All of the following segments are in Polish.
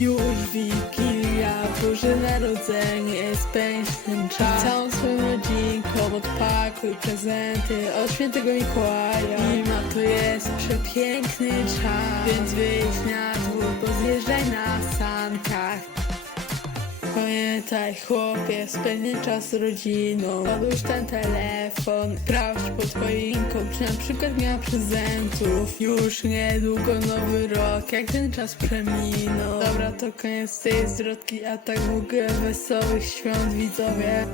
Już Wigilia, Boże Narodzenie, spędź ten czas Całą swoją rodzinką odpakuj prezenty od świętego Mikołaja. Zima to jest przepiękny czas, więc wyjdź na dwór, pozjeżdżaj na sankach Pamiętaj chłopie, spędź czas z rodziną. Odłóż ten telefon, sprawdź pod choinką Czy na przykład nie ma prezentów. Już niedługo nowy rok, jak ten czas przeminął. Dobra, to koniec tej zwrotki, a tak w ogóle wesołych świąt widzowie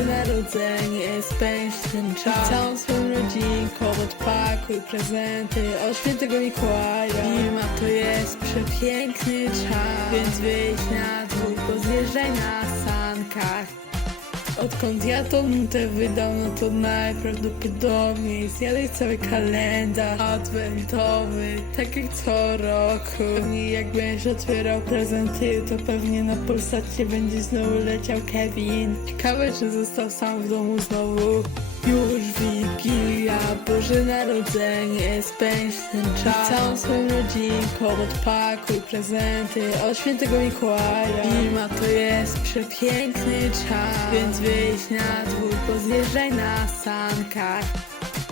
Boże Narodzenie, spędź ten czas. Całą swoją rodzinką odpakuj prezenty od świętego Mikołaja. Zima to jest przepiękny czas, więc wyjdź na dwór, pozjeżdżaj na sankach Odkąd ja tą nutę wydał, no to najprawdopodobniej zjadaj cały kalendarz adwentowy, tak jak co roku. Pewnie jak będziesz otwierał prezenty, to pewnie na Polsacie będzie znowu leciał Kevin. Ciekawe, czy został sam w domu znowu. Już Boże Narodzenie, spędź ten czas. Całą swoją rodzinką odpakuj prezenty od świętego Mikołaja. Zima to jest przepiękny czas, więc wyjdź na dwór, pozjeżdżaj na sankach.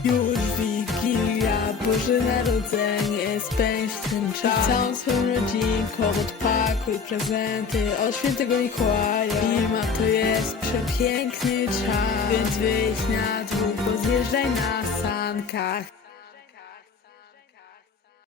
Już Wigilia, Boże Narodzenie, spędź ten czas. Całą swoją rodzinką odpakuj prezenty od świętego Mikołaja. Zima to jest przepiękny czas, więc wyjdź na dwór, pozjeżdżaj na Bankach